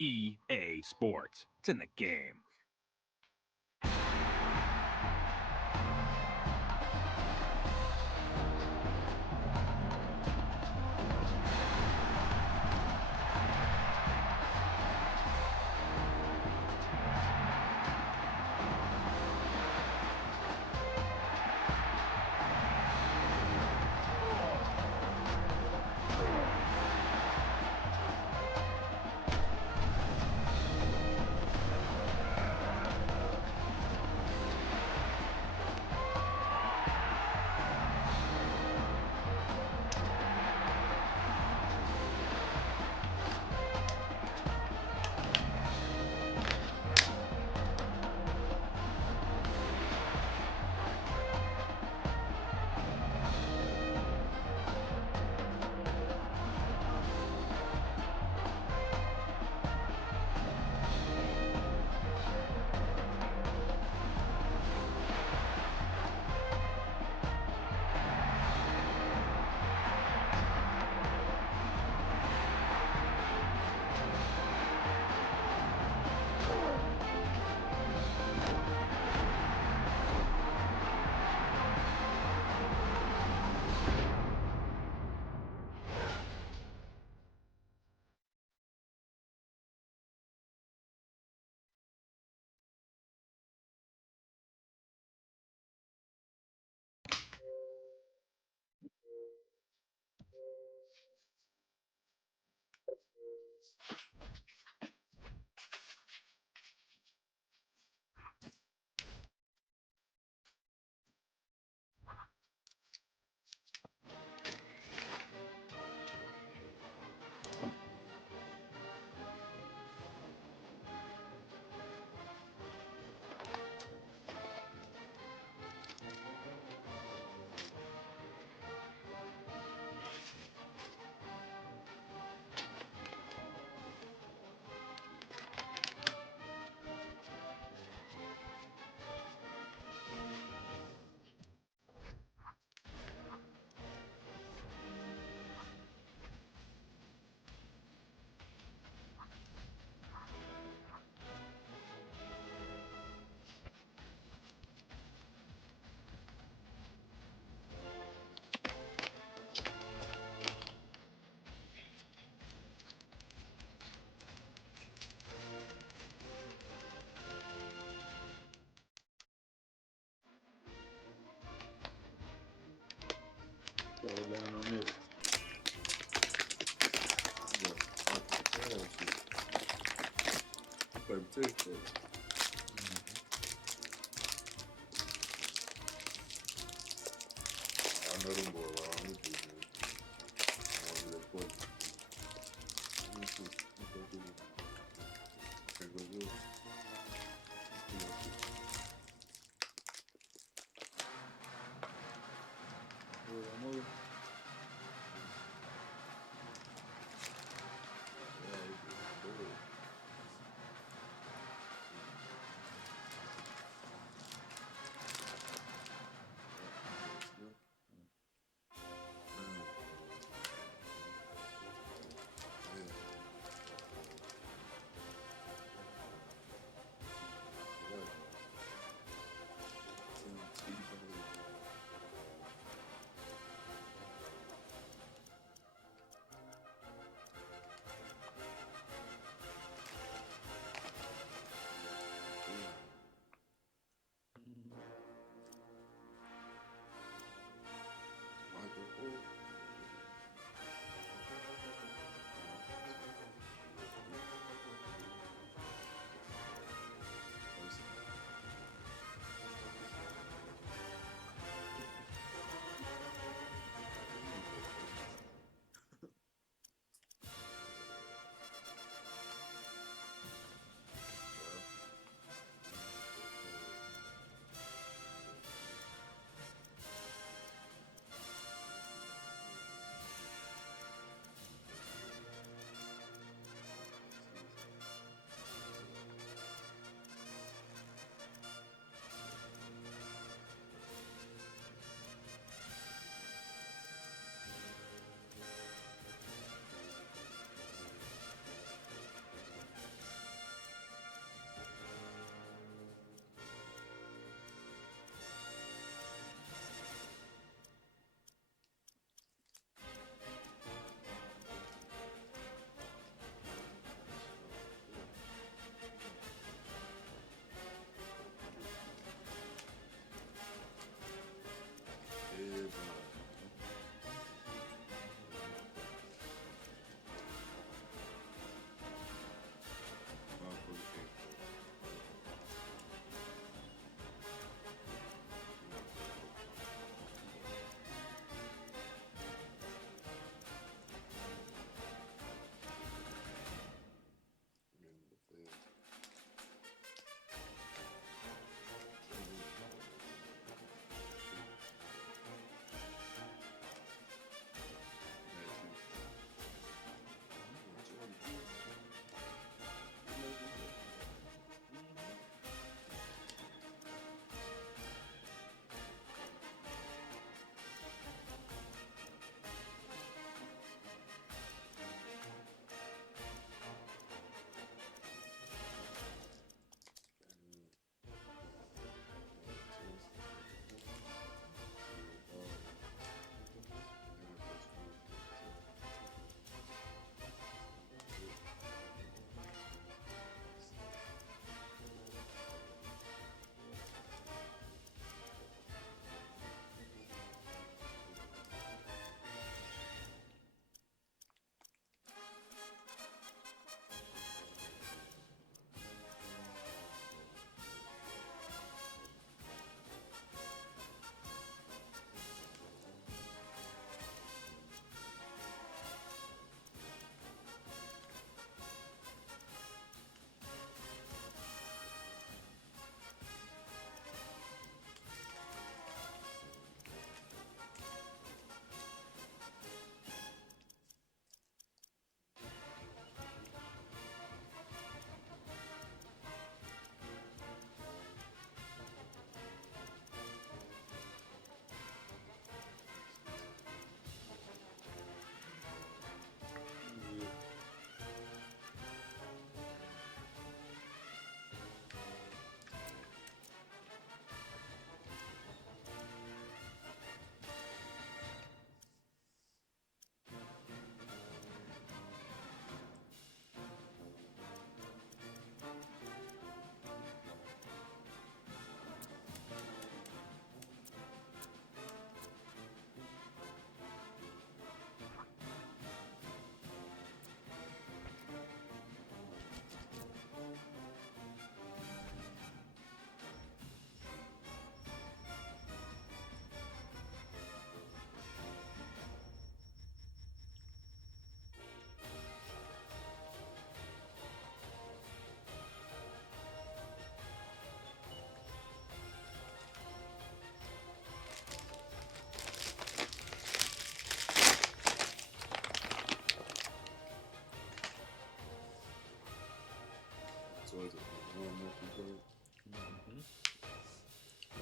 EA Sports. It's in the game. Slow down on this. Play potato. I know them boys around with you, man. I want to do that play. Let me see. Let's go do it. Okay, go do it. I'm over. Yeah, it's good. So is it one monthly card?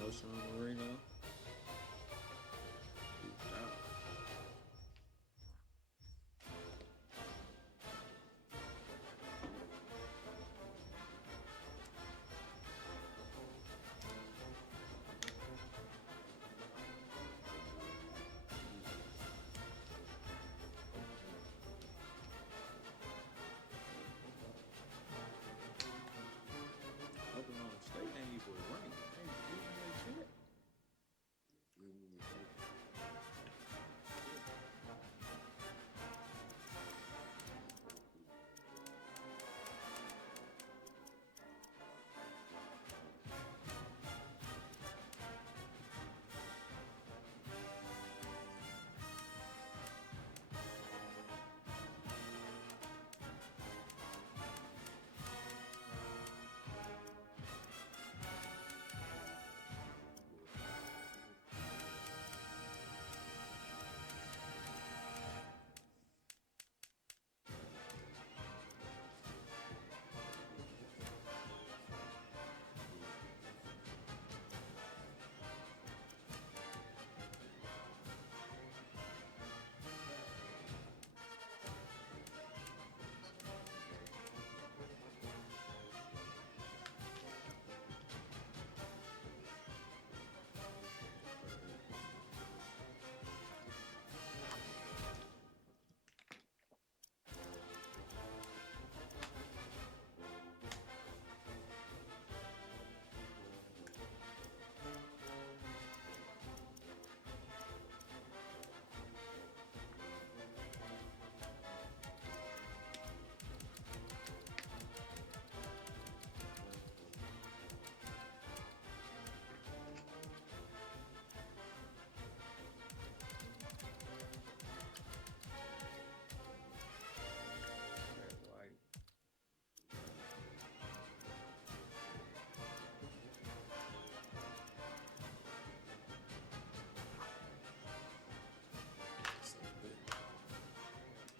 Ocean Marino. Oklahoma State ain't even ranked. They ain't doing that shit.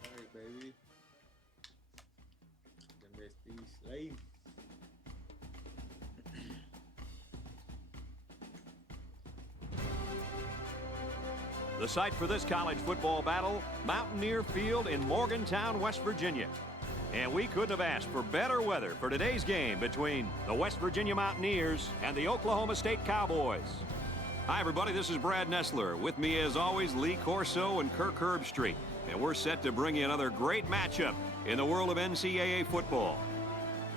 Hey, baby. Them SB slave. The site for this college football battle, Mountaineer Field in Morgantown, West Virginia. And we couldn't have asked for better weather for today's game between the West Virginia Mountaineers and the Oklahoma State Cowboys. Hi, everybody. This is Brad Nessler. With me, as always, Lee Corso and Kirk Herbstreit. And we're set to bring you another great matchup in the world of NCAA football.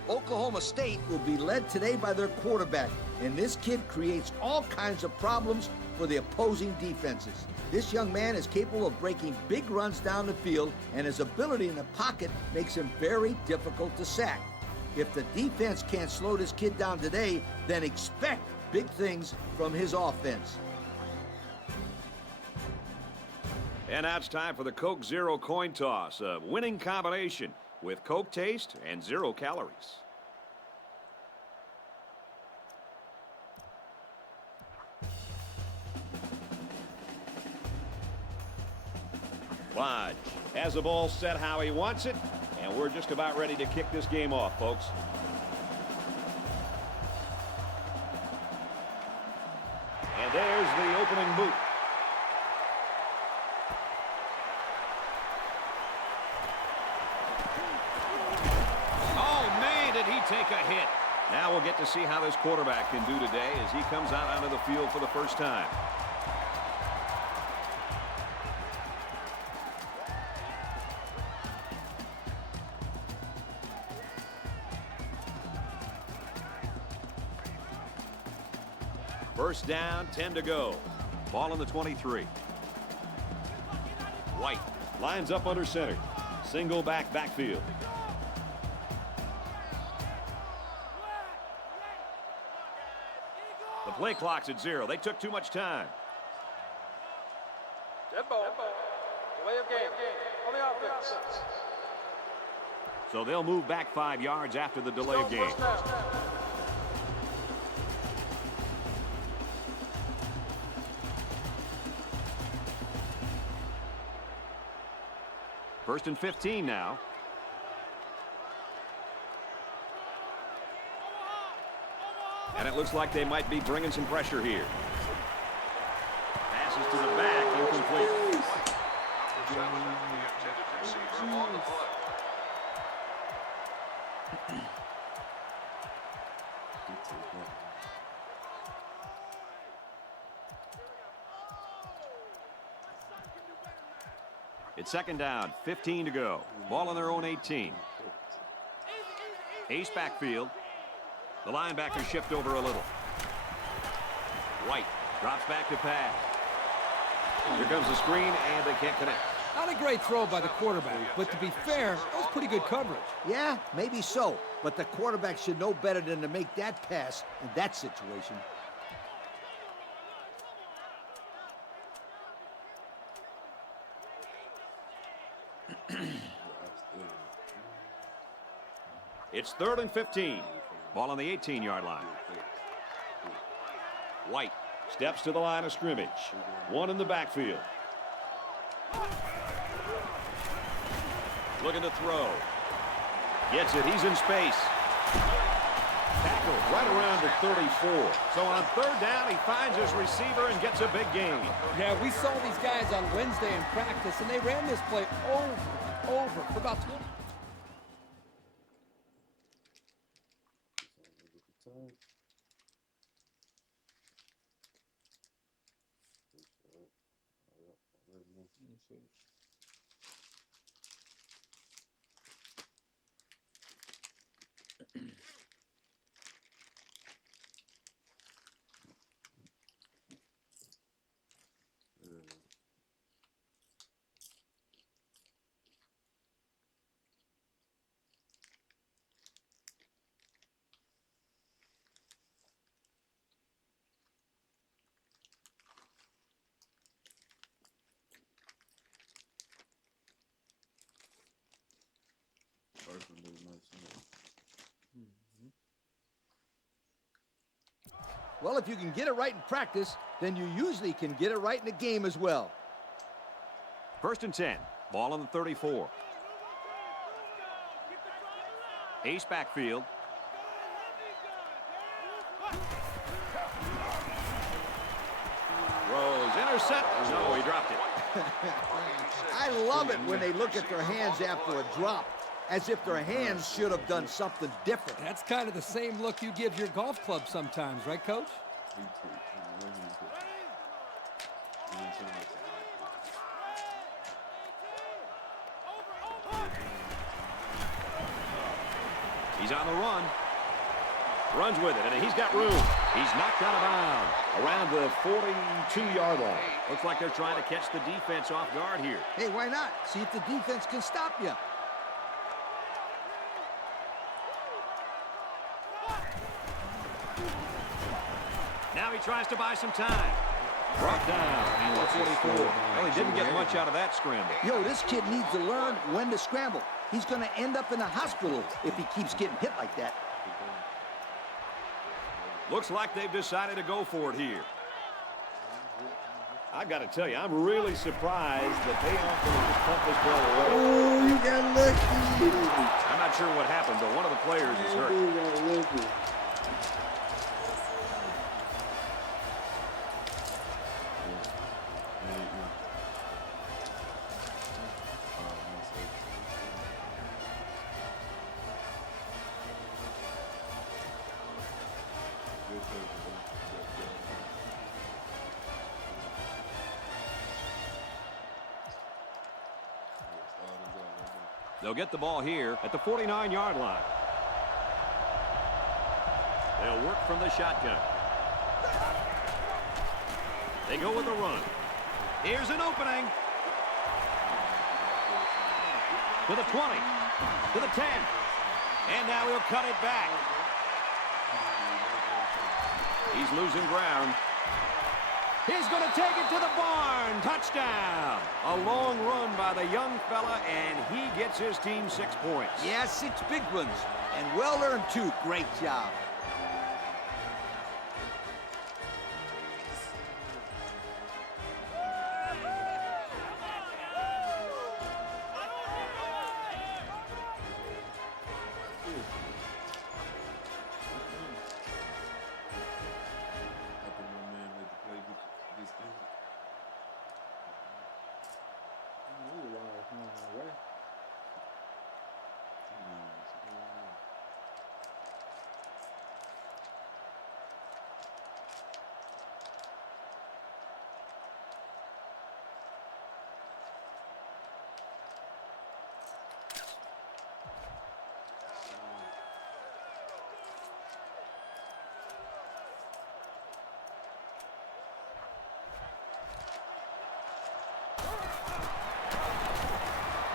Oklahoma State will be led today by their quarterback, and this kid creates all kinds of problems for the opposing defenses. This young man is capable of breaking big runs down the field, and his ability in the pocket makes him very difficult to sack. If the defense can't slow this kid down today, then expect big things from his offense. And now it's time for the Coke Zero coin toss, a winning combination with Coke taste and 0 calories. Lodge has the ball set how he wants it, and we're just about ready to kick this game off, folks. And there's the opening boot. Take a hit. Now we'll get to see how this quarterback can do today as he comes out onto the field for the first time. First down, 10 to go. Ball on the 23. White lines up under center. Single backfield. The play clock's at 0. They took too much time. Dead ball. Delay of game. On the offense. So they'll move back 5 yards after the delay of game. First and 15 now. And it looks like they might be bringing some pressure here. Passes to the back, incomplete. It's second down, 15 to go. Ball on their own 18. Ace backfield. The linebackers shift over a little. White drops back to pass. Here comes the screen, and they can't connect. Not a great throw by the quarterback, but to be fair, that was pretty good coverage. Yeah, maybe so. But the quarterback should know better than to make that pass in that situation. It's 3rd and 15. Ball on the 18-yard line. White steps to the line of scrimmage. One in the backfield. Looking to throw. Gets it. He's in space. Tackle right around the 34. So on 3rd down, he finds his receiver and gets a big gain. Yeah, we saw these guys on Wednesday in practice, and they ran this play over for about 20. Well, if you can get it right in practice, then you usually can get it right in the game as well. 1st and 10. Ball on the 34. Ace backfield. Throws, intercept. No, he dropped it. I love it when they look at their hands after a drop, as if their hands should have done something different. That's kind of the same look you give your golf club sometimes, right, Coach? He's on the run. Runs with it, and he's got room. He's knocked out of bounds around the 42-yard line. Looks like they're trying to catch the defense off guard here. Hey, why not? See if the defense can stop you. Now he tries to buy some time. Brought down at the 44. Well, he didn't get much out of that scramble. Yo, this kid needs to learn when to scramble. He's going to end up in a hospital if he keeps getting hit like that. Looks like they've decided to go for it here. I've got to tell you, I'm really surprised that they aren't going to just pump this ball away. Oh, you got lucky. I'm not sure what happened, but one of the players is hurt. You got lucky. They'll get the ball here at the 49-yard line. They'll work from the shotgun. They go with a run. Here's an opening. To the 20. To the 10. And now he'll cut it back. He's losing ground. He's going to take it to the barn. Touchdown. A long run by the young fella, and he gets his team 6 points. Yeah, 6 big runs. And well earned, too. Great job.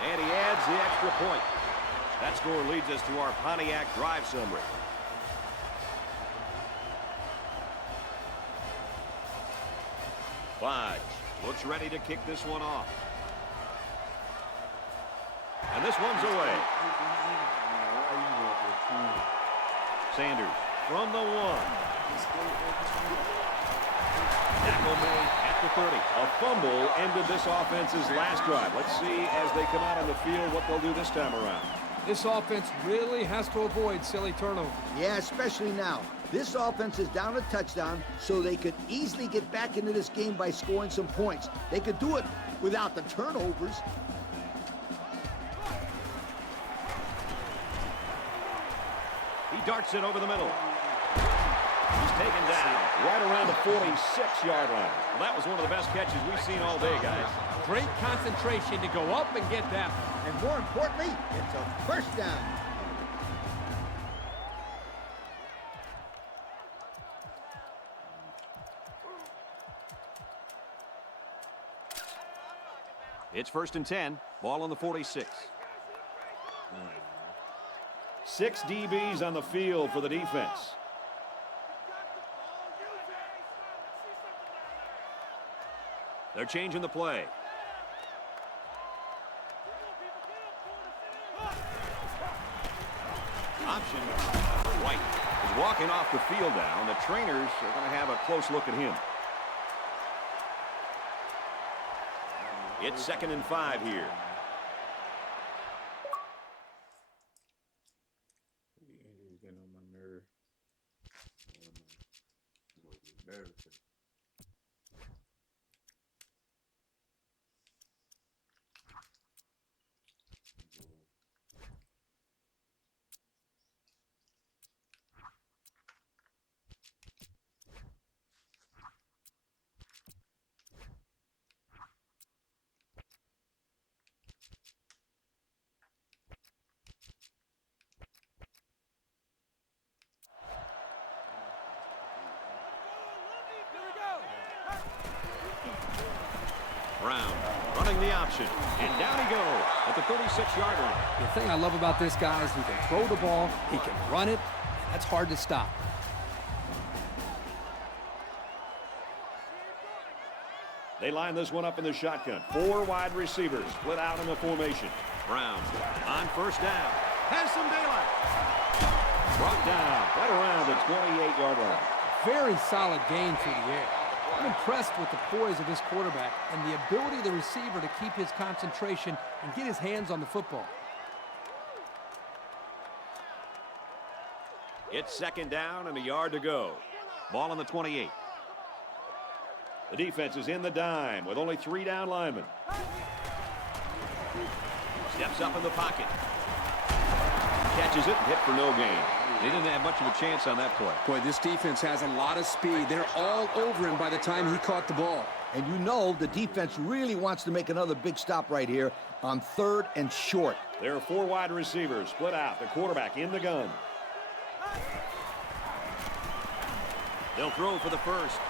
And he adds the extra point. That score leads us to our Pontiac drive summary. Fudge looks ready to kick this one off. And this one's away. Sanders from the 1. Tackle made at the 30. A fumble ended this offense's last drive. Let's see as they come out on the field what they'll do this time around. This offense really has to avoid silly turnovers. Yeah, especially now. This offense is down a touchdown, so they could easily get back into this game by scoring some points. They could do it without the turnovers. He darts it over the middle. He's taken down right around the 46-yard line. Well, that was one of the best catches we've seen all day, guys. Great concentration to go up and get that. And more importantly, it's a first down. It's 1st and 10. Ball on the 46. 6 DBs on the field for the defense. They're changing the play. Option. White is walking off the field now. The trainers are going to have a close look at him. It's 2nd and 5 here. He's getting on my nerve. Embarrassing. Brown running the option, and down he goes at the 36-yard line. The thing I love about this guy is he can throw the ball, he can run it. That's hard to stop. They line this one up in the shotgun. 4 wide receivers split out in the formation. Brown on 1st down. Has some daylight. Brought down right around the 28-yard line. Very solid gain through the air. I'm impressed with the poise of this quarterback and the ability of the receiver to keep his concentration and get his hands on the football. It's 2nd down and a yard to go. Ball on the 28. The defense is in the dime with only 3 down linemen. Steps up in the pocket. Catches it, hit for no gain. They didn't have much of a chance on that play. Boy, this defense has a lot of speed. They're all over him by the time he caught the ball. And you know the defense really wants to make another big stop right here on 3rd and short. There are 4 wide receivers split out. The quarterback in the gun. They'll throw for the first.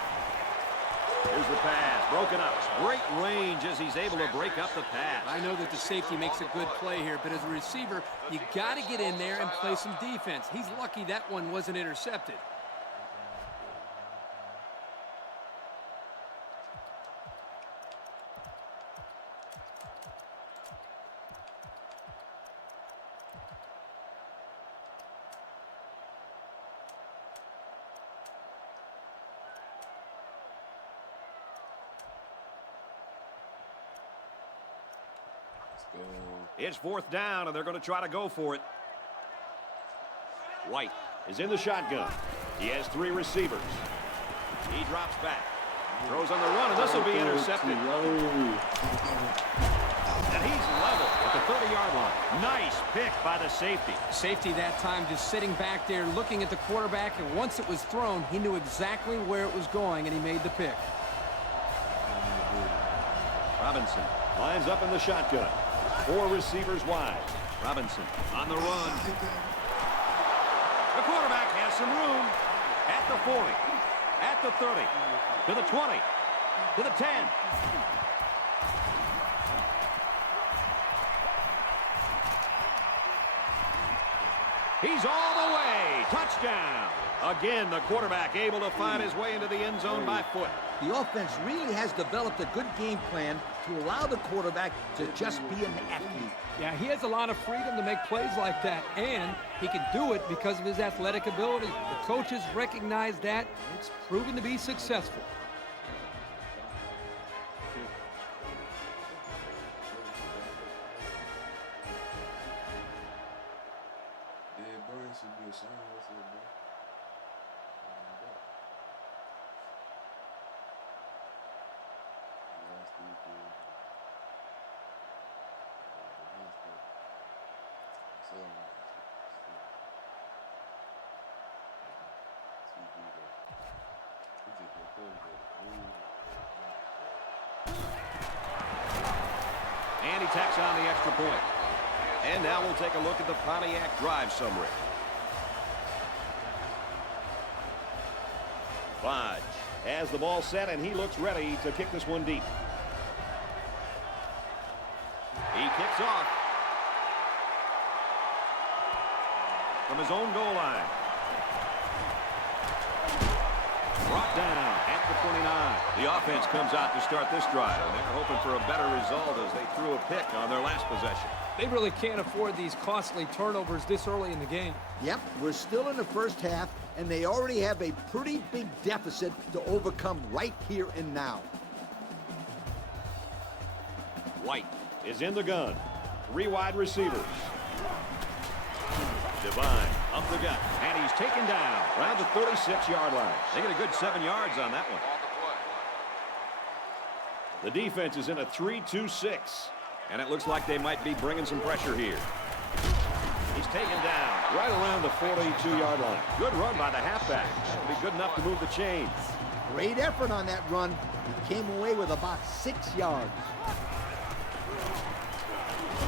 Here's the pass, broken up. Great range as he's able to break up the pass. I know that the safety makes a good play here, but as a receiver, you got to get in there and play some defense. He's lucky that one wasn't intercepted. It's 4th down, and they're going to try to go for it. White is in the shotgun. He has 3 receivers. He drops back. Throws on the run, and this will be intercepted. And he's level at the 30-yard line. Nice pick by the safety. Safety that time just sitting back there looking at the quarterback, and once it was thrown, he knew exactly where it was going, and he made the pick. Robinson lines up in the shotgun. 4 receivers wide. Robinson on the run. The quarterback has some room at the 40, at the 30, to the 20, to the 10. He's all the way. Touchdown. Again, the quarterback able to find his way into the end zone by foot. The offense really has developed a good game plan to allow the quarterback to just be an athlete. Yeah, he has a lot of freedom to make plays like that, and he can do it because of his athletic ability. The coaches recognize that. It's proven to be successful. Yeah, Bryant should be ashamed. What's up, bro? Last week, And he tacks on the extra point. And now we'll take a look at the Pontiac drive summary. Fudge has the ball set, and he looks ready to kick this one deep. He kicks off from his own goal line. Brought down at the 29. The offense comes out to start this drive, and they're hoping for a better result as they threw a pick on their last possession. They really can't afford these costly turnovers this early in the game. Yep, we're still in the first half, and they already have a pretty big deficit to overcome right here and now. White is in the gun. 3 wide receivers. Divine up the gut, and he's taken down around the 36-yard line. They get a good 7 yards on that one. The defense is in a 3-2-6, and it looks like they might be bringing some pressure here. He's taken down right around the 42-yard line. Good run by the halfback. That'll be good enough to move the chains. Great effort on that run. He came away with about 6 yards.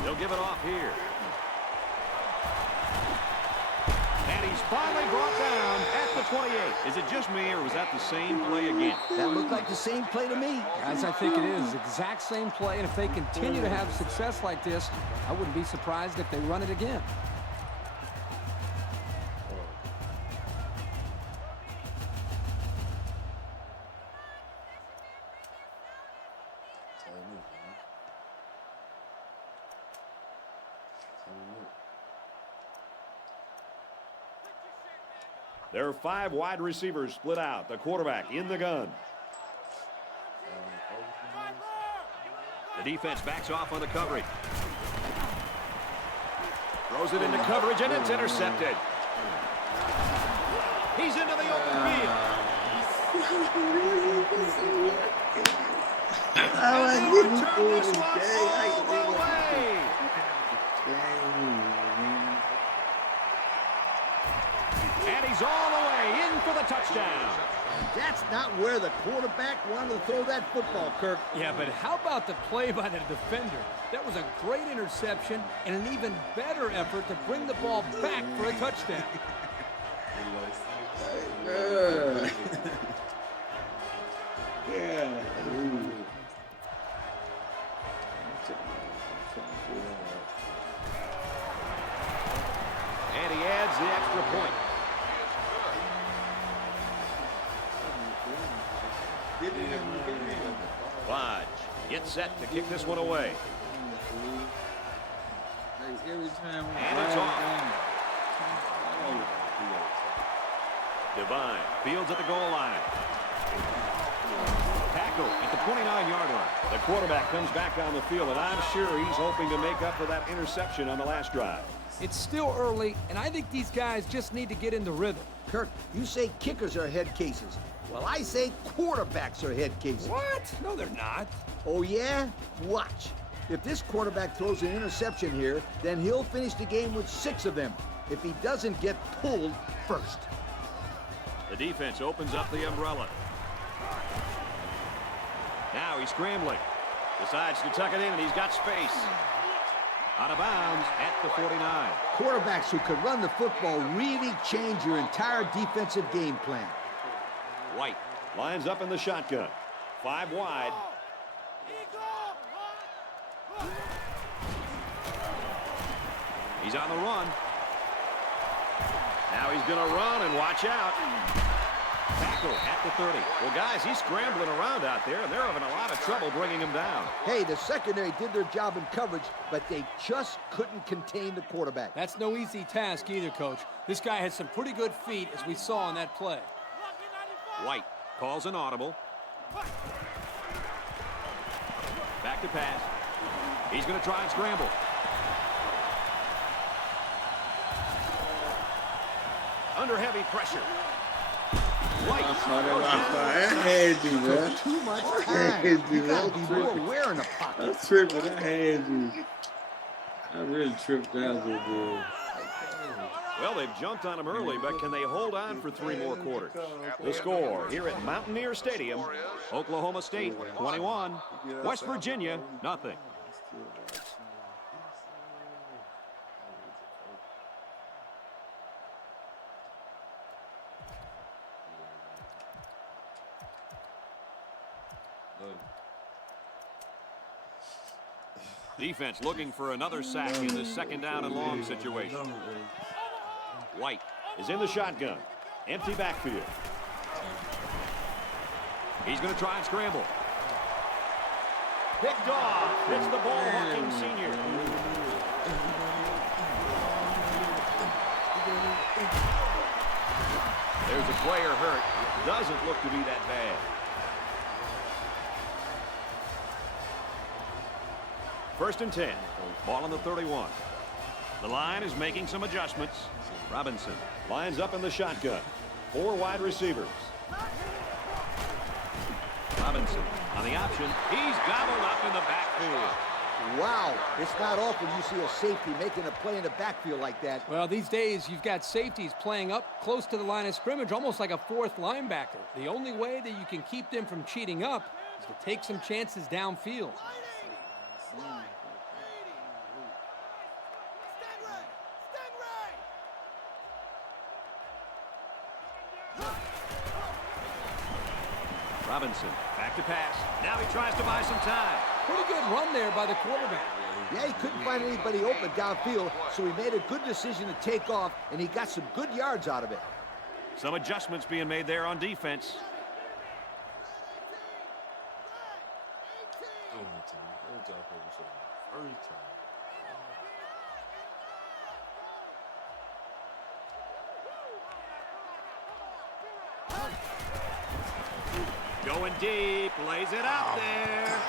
They'll give it off here. And he's finally brought down at the 28. Is it just me, or was that the same play again? That looked like the same play to me. Guys, I think it is. Exact same play, and if they continue to have success like this, I wouldn't be surprised if they run it again. There are 5 wide receivers split out. The quarterback in the gun. The defense backs off on the coverage. Throws it into coverage, and it's intercepted. He's into the open field. And they return this one all the way. And he's all the way in for the touchdown. That's not where the quarterback wanted to throw that football, Kirk. Yeah, but how about the play by the defender? That was a great interception and an even better effort to bring the ball back for a touchdown. And he adds the extra point. Fudge gets set to kick this one away. And it's off. Divine fields at the goal line. Tackle at the 29-yard line. The quarterback comes back on the field, and I'm sure he's hoping to make up for that interception on the last drive. It's still early, and I think these guys just need to get in the rhythm. Kirk, you say kickers are head cases. Well, I say quarterbacks are head cases. What? No, they're not. Oh, yeah? Watch. If this quarterback throws an interception here, then he'll finish the game with 6 of them if he doesn't get pulled first. The defense opens up the umbrella. Now he's scrambling. Decides to tuck it in, and he's got space. Out of bounds at the 49. Quarterbacks who could run the football really change your entire defensive game plan. White lines up in the shotgun. 5 wide. He's on the run. Now he's going to run and watch out. Tackle at the 30. Well, guys, he's scrambling around out there, and they're having a lot of trouble bringing him down. Hey, the secondary did their job in coverage, but they just couldn't contain the quarterback. That's no easy task either, Coach. This guy has some pretty good feet, as we saw on that play. White calls an audible. Back to pass. He's going to try and scramble. Under heavy pressure. White. I had you, man. Too much I time. had You you. gotta be more aware in the pocket. I'm tripping. I had you. I really tripped out there, dude. Well, they've jumped on him early, but can they hold on for 3 more quarters? The score here at Mountaineer Stadium, Oklahoma State 21, West Virginia nothing. Defense looking for another sack in the second down and long situation. White is in the shotgun. Empty backfield. He's going to try and scramble. Picked off. It's the ball-hawking senior. There's a player hurt. It doesn't look to be that bad. First and 10. Ball on the 31. The line is making some adjustments. Robinson lines up in the shotgun. 4 wide receivers. Robinson on the option. He's gobbled up in the backfield. Wow, it's not often you see a safety making a play in the backfield like that. Well, these days you've got safeties playing up close to the line of scrimmage, almost like a 4th linebacker. The only way that you can keep them from cheating up is to take some chances downfield. Robinson back to pass. Now he tries to buy some time. Pretty good run there by the quarterback. Yeah, he couldn't find anybody open downfield, so he made a good decision to take off, and he got some good yards out of it. Some adjustments being made there on defense. Going deep, lays it out there.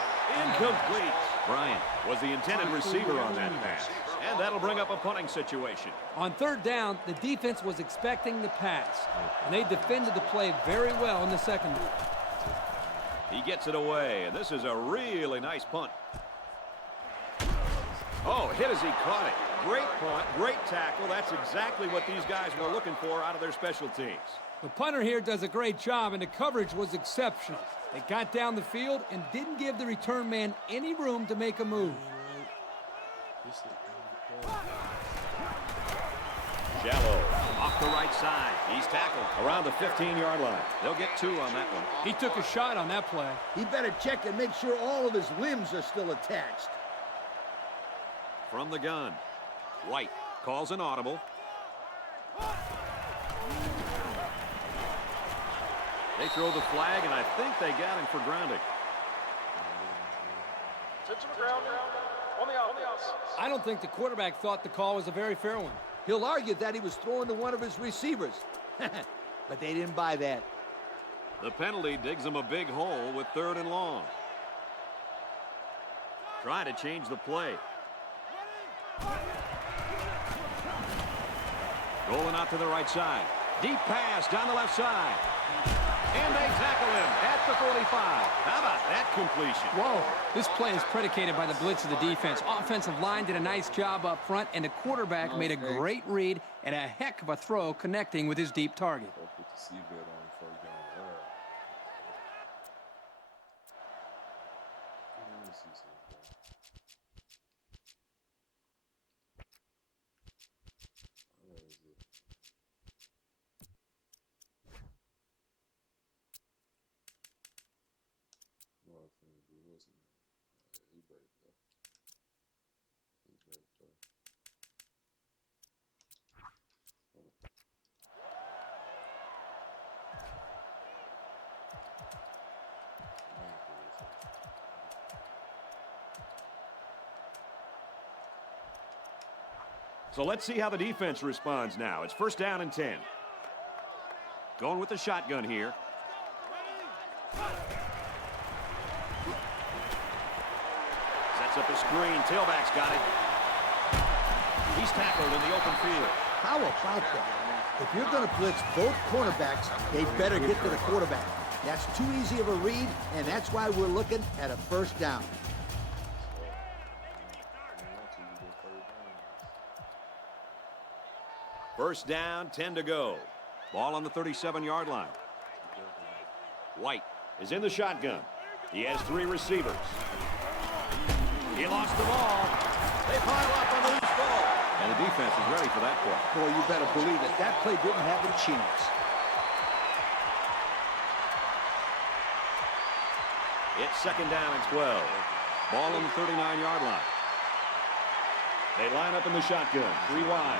Incomplete. Bryant was the intended receiver on that pass. And that'll bring up a punting situation. On 3rd down, the defense was expecting the pass, and they defended the play very well in the second. He gets it away, and this is a really nice punt. Oh, hit as he caught it. Great punt, great tackle. That's exactly what these guys were looking for out of their special teams. The punter here does a great job, and the coverage was exceptional. They got down the field and didn't give the return man any room to make a move. Shallow off the right side. He's tackled around the 15-yard line. They'll get 2 on that one. He took a shot on that play. He better check and make sure all of his limbs are still attached. From the gun, White calls an audible. They throw the flag, and I think they got him for grounding. Intentional grounding on the offense. I don't think the quarterback thought the call was a very fair one. He'll argue that he was throwing to one of his receivers. But they didn't buy that. The penalty digs him a big hole with 3rd and long. Try to change the play. Rolling out to the right side. Deep pass down the left side. And they tackle him at the 45. How about that completion? Whoa, this play is predicated by the blitz of the defense. Offensive line did a nice job up front, and the quarterback made a great read and a heck of a throw connecting with his deep target. So let's see how the defense responds now. It's first down and 10. Going with the shotgun here. Sets up a screen. Tailback's got it. He's tackled in the open field. How about that? If you're going to blitz both cornerbacks, they better get to the quarterback. That's too easy of a read, and that's why we're looking at a first down. First down, 10 to go. Ball on the 37-yard line. White is in the shotgun. He has 3 receivers. He lost the ball. They pile up on the loose ball. And the defense is ready for that play. Boy, you better believe it. That play didn't have a chance. It's second down and 12. Ball on the 39-yard line. They line up in the shotgun, 3 wide.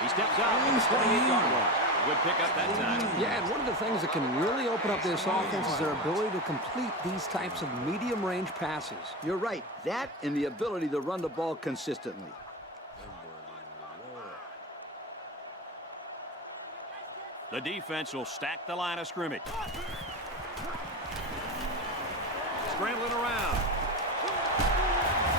He steps out on the 28-yard line. Good pickup that time. Yeah, and one of the things that can really open up this offense is their ability to complete these types of medium-range passes. You're right. That and the ability to run the ball consistently. The defense will stack the line of scrimmage. Scrambling around.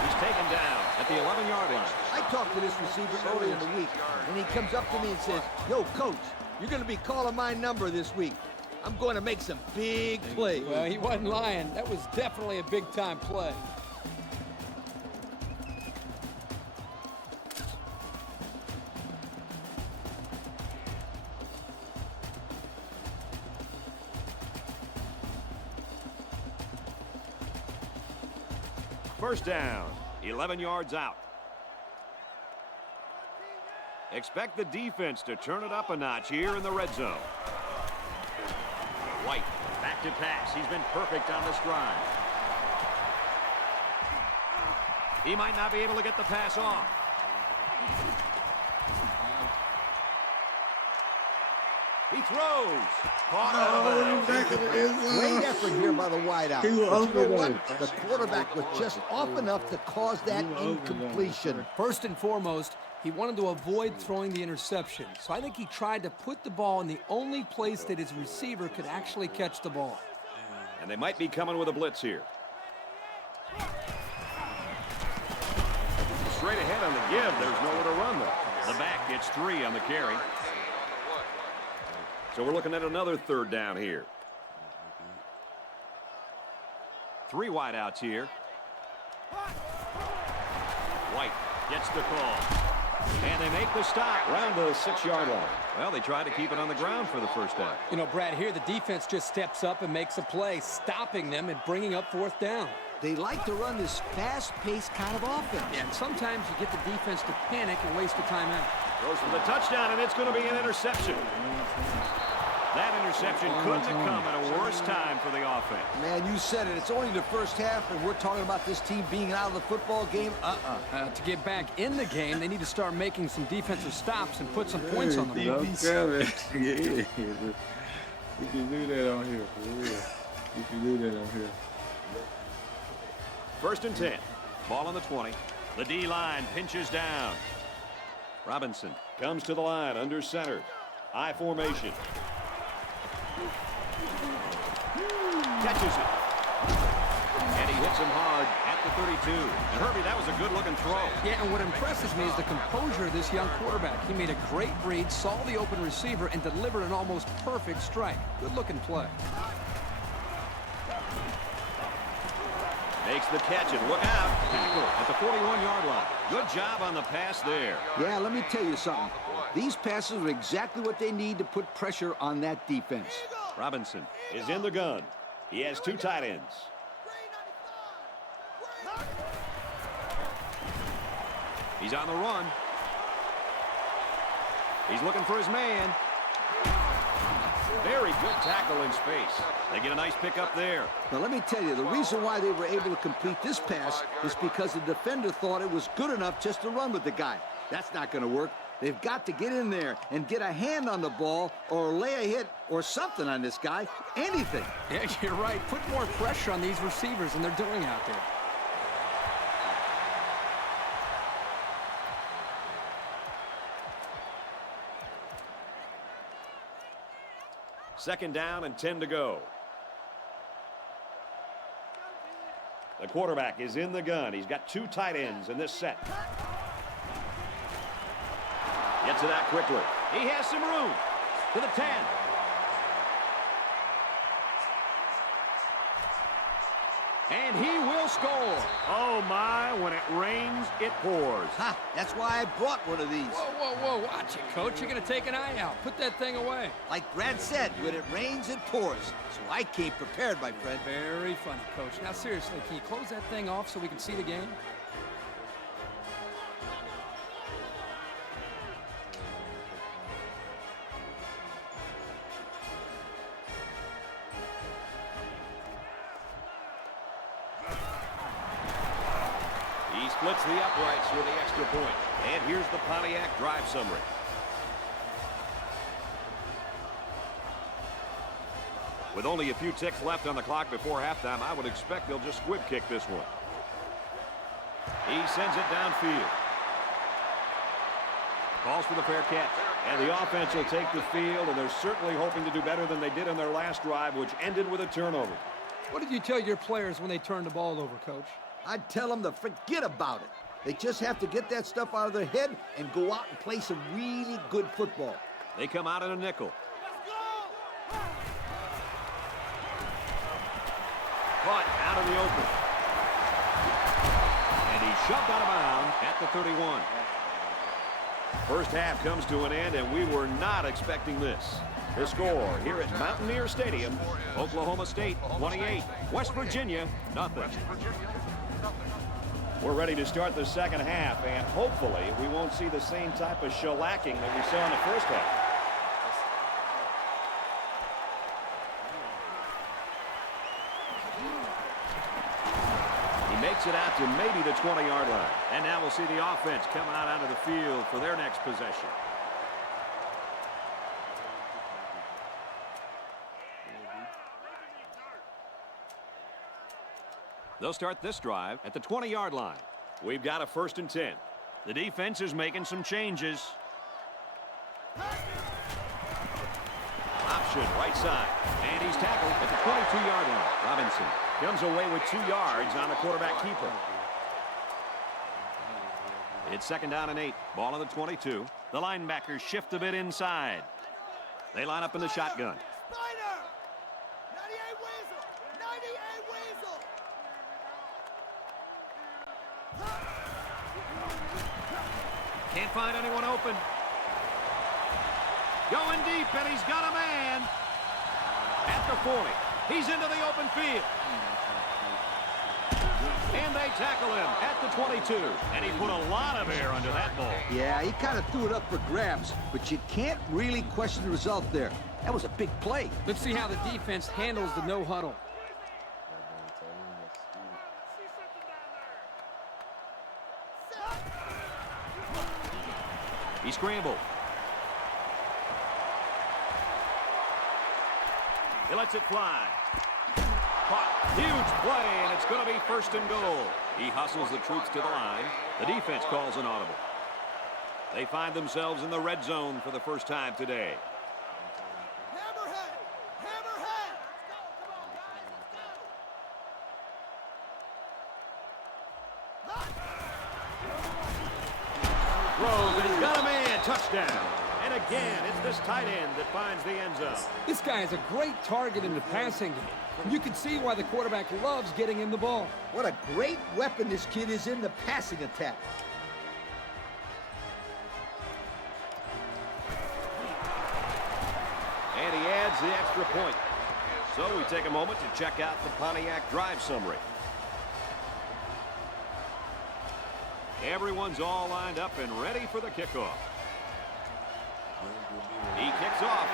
He's taken down at the 11-yard line. I talked to this receiver earlier in the week, and he comes up to me and says, "Yo, coach, you're going to be calling my number this week. I'm going to make some big plays." Well, he wasn't lying. That was definitely a big-time play. First down, 11 yards out. Expect the defense to turn it up a notch here in the red zone. White, back to pass. He's been perfect on the stride. He might not be able to get the pass off. He throws. Caught out of bounds. Great effort here by the wideout. But you know what? The quarterback was just off enough to cause that incompletion. First and foremost, he wanted to avoid throwing the interception. So I think he tried to put the ball in the only place that his receiver could actually catch the ball. And they might be coming with a blitz here. Straight ahead on the give. There's nowhere to run, though. The back gets 3 on the carry. So we're looking at another third down here. 3 wideouts here. White gets the call. And they make the stop around the 6-yard line. Well, they try to keep it on the ground for the first down. You know, Brad, here the defense just steps up and makes a play, stopping them and bringing up 4th down. They like to run this fast-paced kind of offense. Yeah, and sometimes you get the defense to panic and waste a timeout. Throws for the touchdown, and it's going to be an interception. That interception couldn't have come at a worse time for the offense. Man, you said it. It's only the first half, and we're talking about this team being out of the football game. To get back in the game, they need to start making some defensive stops and put some points on the board. You can do that on here, for real. You can do that on here. First and 10. Ball on the 20. The D-line pinches down. Robinson comes to the line under center. I formation. Catches it. And he hits him hard at the 32. And Herbie, that was a good-looking throw. Yeah, and what impresses me is the composure of this young quarterback. He made a great read, saw the open receiver, and delivered an almost perfect strike. Good-looking play. Makes the catch, and look out. Tackle at the 41-yard line. Good job on the pass there. Yeah, let me tell you something. These passes are exactly what they need to put pressure on that defense. Robinson is in the gun. He has 2 tight ends. He's on the run. He's looking for his man. Very good tackle in space. They get a nice pickup there. Now, let me tell you, the reason why they were able to complete this pass is because the defender thought it was good enough just to run with the guy. That's not going to work. They've got to get in there and get a hand on the ball or lay a hit or something on this guy. Anything. Yeah, you're right. Put more pressure on these receivers than they're doing out there. Second down and 10 to go. The quarterback is in the gun. He's got 2 tight ends in this set. Gets it out quickly. He has some room to the 10. And he will score. Oh, my. When it rains, it pours. Ha! That's why I brought one of these. Whoa, whoa, whoa. Watch it, Coach. You're going to take an eye out. Put that thing away. Like Brad said, when it rains, it pours. So I came prepared, my friend. Very funny, Coach. Now, seriously, can you close that thing off so we can see the game? He splits the uprights with the extra point. And here's the Pontiac drive summary. With only a few ticks left on the clock before halftime, I would expect they'll just squib kick this one. He sends it downfield. Calls for the fair catch. And the offense will take the field, and they're certainly hoping to do better than they did in their last drive, which ended with a turnover. What did you tell your players when they turned the ball over, Coach? I'd tell them to forget about it. They just have to get that stuff out of their head and go out and play some really good football. They come out in a nickel. Caught out in the open. And he's shoved out of bounds at the 31. First half comes to an end, and we were not expecting this. The score here at Mountaineer Stadium, Oklahoma State 28, West Virginia nothing. We're ready to start the second half, and hopefully we won't see the same type of shellacking that we saw in the first half. He makes it out to maybe the 20-yard line. And now we'll see the offense come out onto the field for their next possession. They'll start this drive at the 20-yard line. We've got a 1st and 10. The defense is making some changes. Option right side. And he's tackled at the 22-yard line. Robinson comes away with 2 yards on the quarterback keeper. It's 2nd down and 8. Ball on the 22. The linebackers shift a bit inside. They line up in the shotgun. Can't find anyone open. Going deep, and he's got a man at the 40. He's into the open field. And they tackle him at the 22. And he put a lot of air under that ball. Yeah, he kind of threw it up for grabs, but you can't really question the result there. That was a big play. Let's see how the defense handles the no huddle. He scrambled. He lets it fly. Caught. Huge play, and it's going to be 1st and goal. He hustles the troops to the line. The defense calls an audible. They find themselves in the red zone for the first time today. Hammerhead! Hammerhead! Let's go! Throws, and he's got a man. Touchdown. And again, it's this tight end that finds the end zone. This guy is a great target in the passing game. You can see why the quarterback loves getting him the ball. What a great weapon this kid is in the passing attack. And he adds the extra point. So we take a moment to check out the Pontiac drive summary. Everyone's all lined up and ready for the kickoff. He kicks off.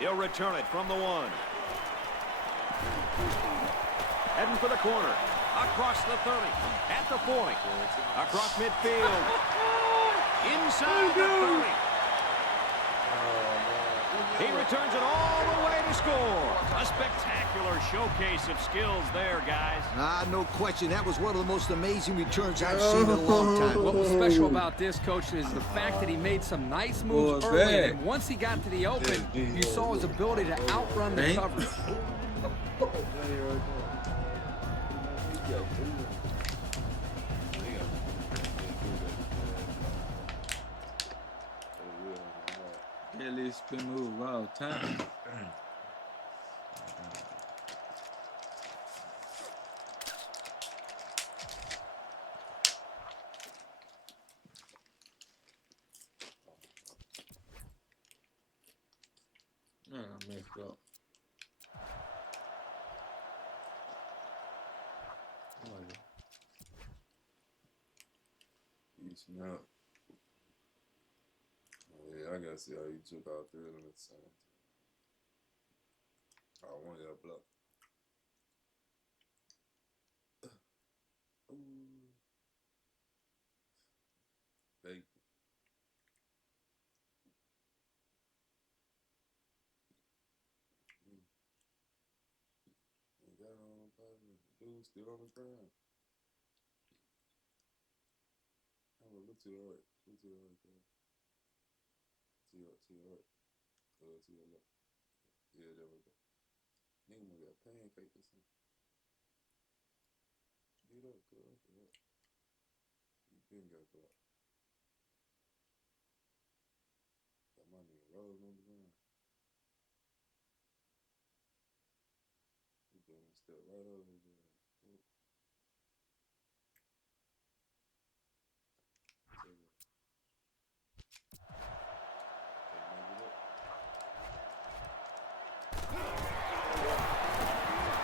He'll return it from the 1. Heading for the corner. Across the 30. At the 40. Across midfield. Inside the 30. He returns it all the way to score. A spectacular showcase of skills there, guys. No question. That was one of the most amazing returns I've seen in a long time. What was special about this, Coach, is the fact that he made some nice moves early, and once he got to the open, you saw his ability to outrun the coverage. Deadly spin move. Wow, time. I messed up. Each out. Yeah, I gotta see how you took all three of them at the same time. Oh, one got blocked. Bacon. You got on partner. Dude still on the ground. Oh, look to the right. Look to the right, guys. To your right. To your left. Yeah, there we go. Nigga got pancake or something. Get up, girl. Get up. You been got blocked. Got my nigga rolling on the ground. He going to step right over his ass.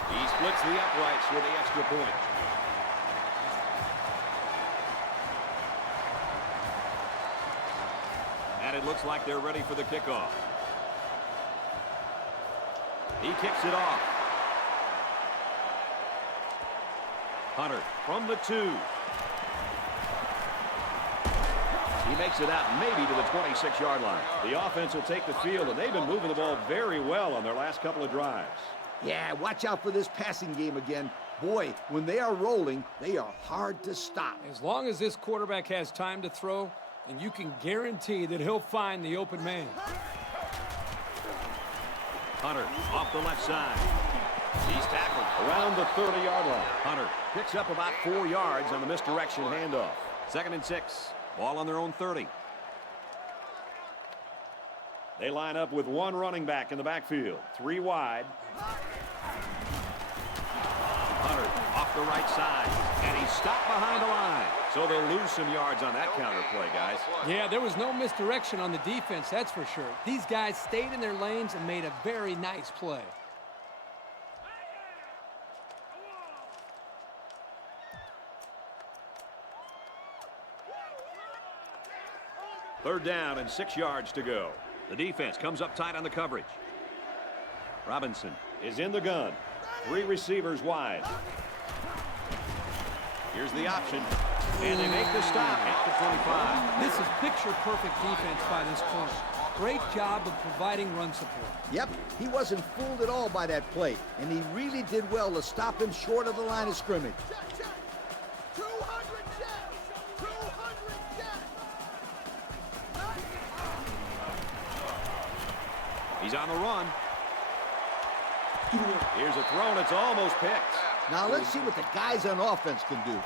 He splits the uprights with the extra point. And it looks like they're ready for the kickoff. He kicks it off. Hunter from the 2. He makes it out maybe to the 26-yard line. The offense will take the field, and they've been moving the ball very well on their last couple of drives. Yeah, watch out for this passing game again. Boy, when they are rolling, they are hard to stop. As long as this quarterback has time to throw, and you can guarantee that he'll find the open man. Hunter off the left side. He's tackled around the 30-yard line. Hunter picks up about 4 yards on the misdirection handoff. 2nd and 6. Ball on their own 30. They line up with one running back in the backfield. 3 wide. Hunter off the right side. And he's stopped behind the line. So they'll lose some yards on that counter play, guys. Yeah, there was no misdirection on the defense, that's for sure. These guys stayed in their lanes and made a very nice play. Third down and 6 yards to go. The defense comes up tight on the coverage. Robinson is in the gun. 3 receivers wide. Here's the option. And they make the stop at the 25. This is picture-perfect defense by this corner. Great job of providing run support. Yep, he wasn't fooled at all by that play, and he really did well to stop him short of the line of scrimmage. He's on the run. Here's a throw, and it's almost picked. Now let's see what the guys on offense can do.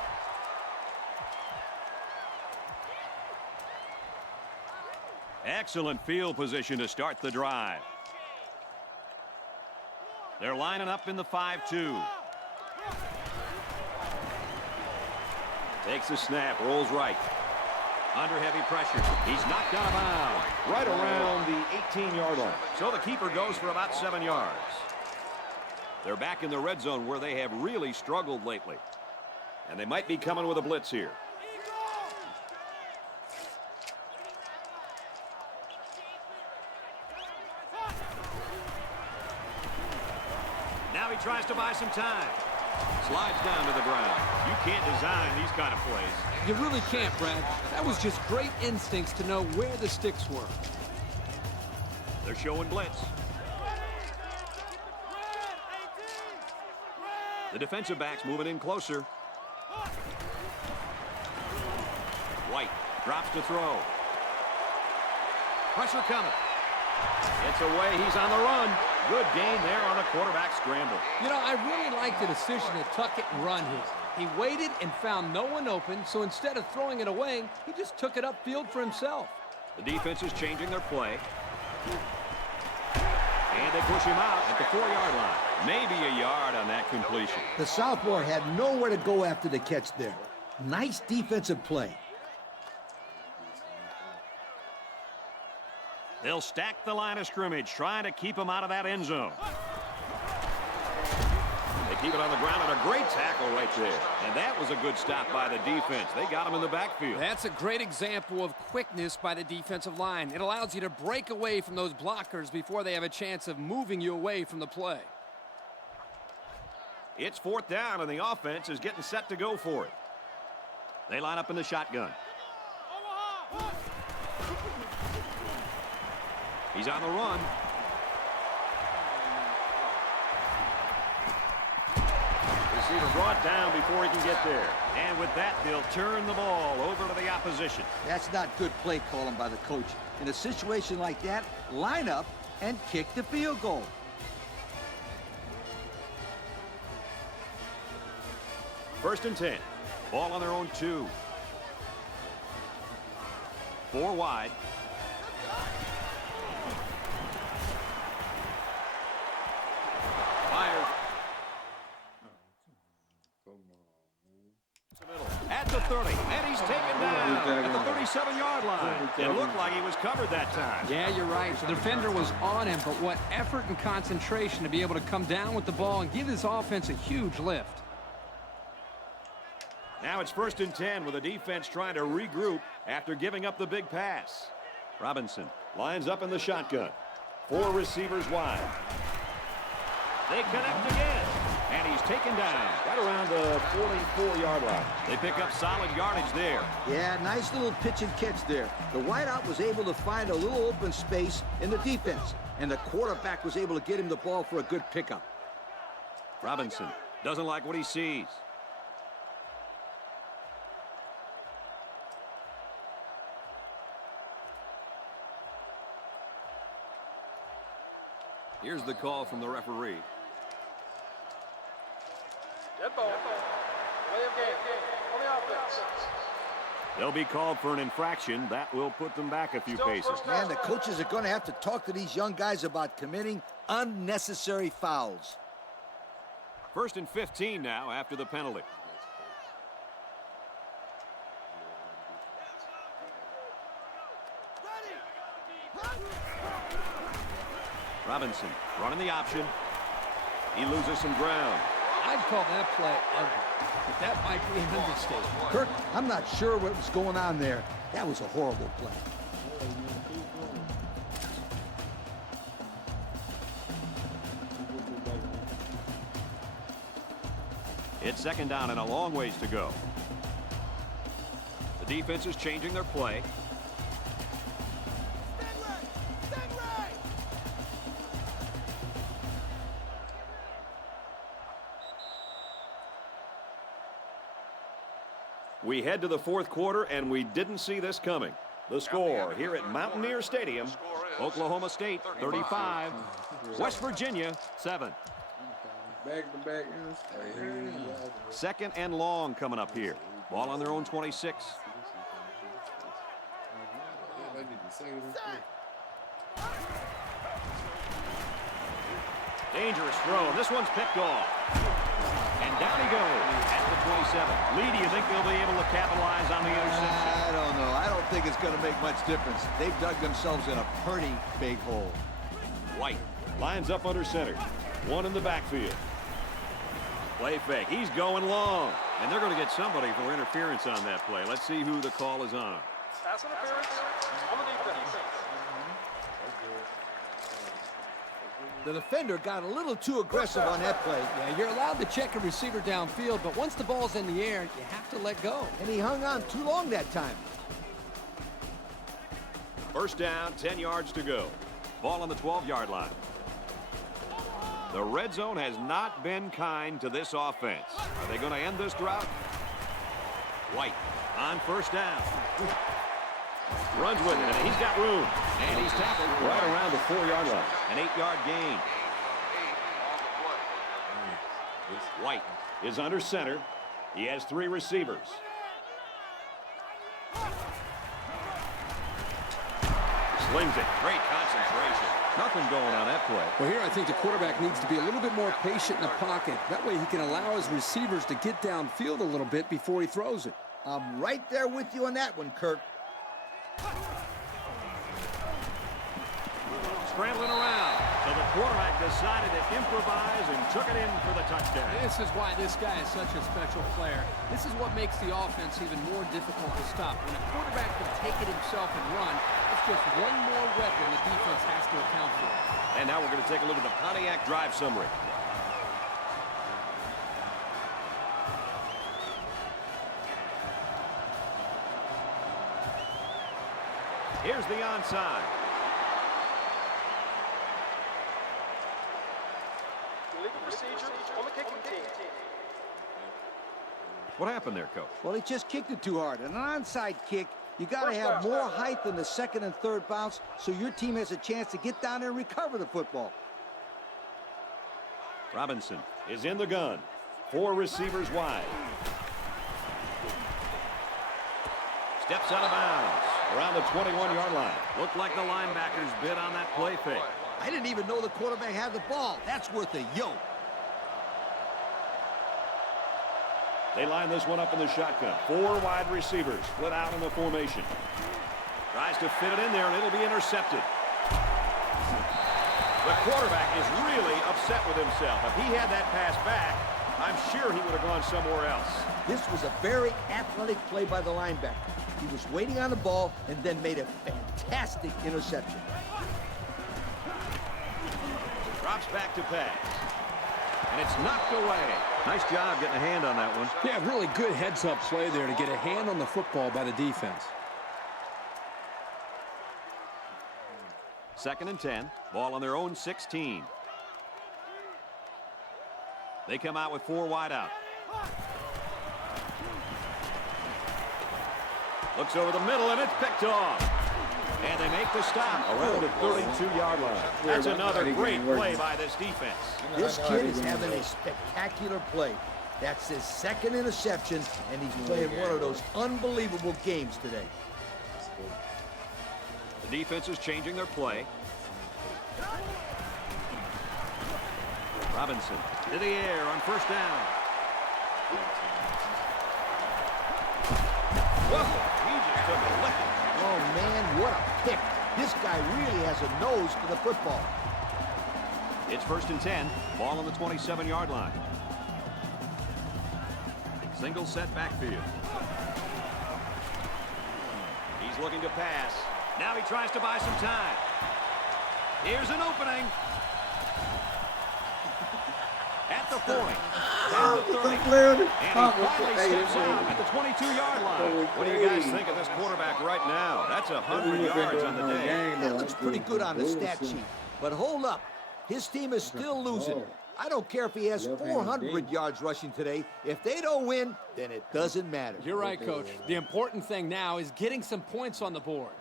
Excellent field position to start the drive. They're lining up in the 5-2. Takes a snap, rolls right. Under heavy pressure. He's knocked out of bounds right around the 18-yard line. So the keeper goes for about 7 yards. They're back in the red zone where they have really struggled lately. And they might be coming with a blitz here. Now he tries to buy some time. Slides down to the ground. You can't design these kind of plays. You really can't, Brad. That was just great instincts to know where the sticks were. They're showing blitz. The defensive back's moving in closer. White drops to throw. Pressure coming. It's away. He's on the run. Good gain there on a quarterback scramble. You know, I really like the decision to tuck it and run here. He waited and found no one open, so instead of throwing it away, he just took it upfield for himself. The defense is changing their play. And they push him out at the 4-yard line. Maybe a yard on that completion. The sophomore had nowhere to go after the catch there. Nice defensive play. They'll stack the line of scrimmage, trying to keep him out of that end zone. They keep it on the ground, and a great tackle right there. And that was a good stop by the defense. They got him in the backfield. That's a great example of quickness by the defensive line. It allows you to break away from those blockers before they have a chance of moving you away from the play. It's 4th down, and the offense is getting set to go for it. They line up in the shotgun. He's on the run. Receiver brought down before he can get there. And with that, they'll turn the ball over to the opposition. That's not good play calling by the coach. In a situation like that, line up and kick the field goal. First and 10. Ball on their own 2. 4 wide. Fires. Come on, man. At the 30, and he's taken down at the 37-yard line. It looked like he was covered that time. Yeah, you're right. The defender was on him, but what effort and concentration to be able to come down with the ball and give this offense a huge lift. Now it's first and 10 with the defense trying to regroup after giving up the big pass. Robinson lines up in the shotgun. 4 receivers wide. They connect again. And he's taken down right around the 44-yard line. They pick up solid yardage there. Yeah, nice little pitch and catch there. The wideout was able to find a little open space in the defense, and the quarterback was able to get him the ball for a good pickup. Robinson doesn't like what he sees. Here's the call from the referee. Dead ball. Play of game. On the offense. They'll be called for an infraction. That will put them back a few paces. Man, the coaches are going to have to talk to these young guys about committing unnecessary fouls. First and 15 now after the penalty. Robinson running the option. He loses some ground. I'd call that play ugly, but that might be an understatement. Kirk, I'm not sure what was going on there. That was a horrible play. It's second down and a long ways to go. The defense is changing their play. We head to the 4th quarter, and we didn't see this coming. The score here at Mountaineer Stadium, Oklahoma State 35, West Virginia 7. Back-to-back. Second and long coming up here. Ball on their own 26. Dangerous throw. This one's picked off. And down he goes at the 27. Lee, do you think they'll be able to capitalize on the interception? I don't know. I don't think it's going to make much difference. They've dug themselves in a pretty big hole. White lines up under center. One in the backfield. Play fake. He's going long. And they're going to get somebody for interference on that play. Let's see who the call is on. Pass interference on the defense. The defender got a little too aggressive on that play. Yeah, you're allowed to check a receiver downfield, but once the ball's in the air, you have to let go. And he hung on too long that time. First down, 10 yards to go. Ball on the 12-yard line. The red zone has not been kind to this offense. Are they going to end this drought? White on first down. Runs with it, and he's got room. And he's tackled right around the 4-yard line. An 8-yard gain. White is under center. He has 3 receivers. Slings it. Great concentration. Nothing going on that play. Well, here I think the quarterback needs to be a little bit more patient in the pocket. That way he can allow his receivers to get downfield a little bit before he throws it. I'm right there with you on that one, Kirk. Scrambling around. So the quarterback decided to improvise and took it in for the touchdown. This is why this guy is such a special player. This is what makes the offense even more difficult to stop. When a quarterback can take it himself and run, it's just one more weapon the defense has to account for. And now we're going to take a look at the Pontiac drive summary. Here's the onside. Illegal procedure on the kicking team. What happened there, Coach? Well, he just kicked it too hard. An onside kick, you got to have more height than the second and third bounce so your team has a chance to get down there and recover the football. Robinson is in the gun. 4 receivers wide. Steps out of bounds around the 21-yard line. Looked like the linebackers bid on that play fake. I didn't even know the quarterback had the ball. That's worth a yoke. They line this one up in the shotgun. 4 wide receivers split out in the formation. Tries to fit it in there, and it'll be intercepted. The quarterback is really upset with himself. If he had that pass back, I'm sure he would have gone somewhere else. This was a very athletic play by the linebacker. He was waiting on the ball and then made a fantastic interception. Drops back to pass. And it's knocked away. Nice job getting a hand on that one. Yeah, really good heads-up play there to get a hand on the football by the defense. 2nd and 10. Ball on their own 16. They come out with 4 wide out. Looks over the middle, and it's picked off. And they make the stop around the 32-yard line. That's another great play by this defense. This kid is having a spectacular play. That's his 2nd interception, and he's playing one of those unbelievable games today. The defense is changing their play. Robinson to the air on first down. Whoa, he just took a licking. Oh, man, what a pick. This guy really has a nose for the football. It's 1st and 10. Ball on the 27-yard line. Single set backfield. He's looking to pass. Now he tries to buy some time. Here's an opening. At the 40. Down the 30. And he finally steps out at the 22-yard line. What do you guys think of this quarterback right now? That's 100 yards on the day. That looks pretty good on the stat sheet. But hold up. His team is still losing. I don't care if he has 400 yards rushing today. If they don't win, then it doesn't matter. You're right, Coach. The important thing now is getting some points on the board.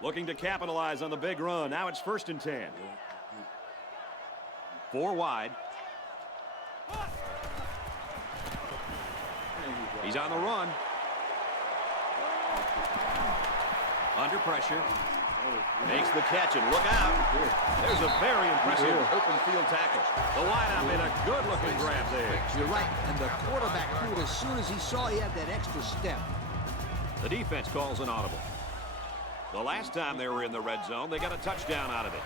Looking to capitalize on the big run. Now it's 1st and 10. 4 wide. He's on the run. Under pressure. Makes the catch, and look out. There's a very impressive open field tackle. The wideout made a good-looking grab there. You're right, and the quarterback threw it as soon as he saw he had that extra step. The defense calls an audible. The last time they were in the red zone, they got a touchdown out of it.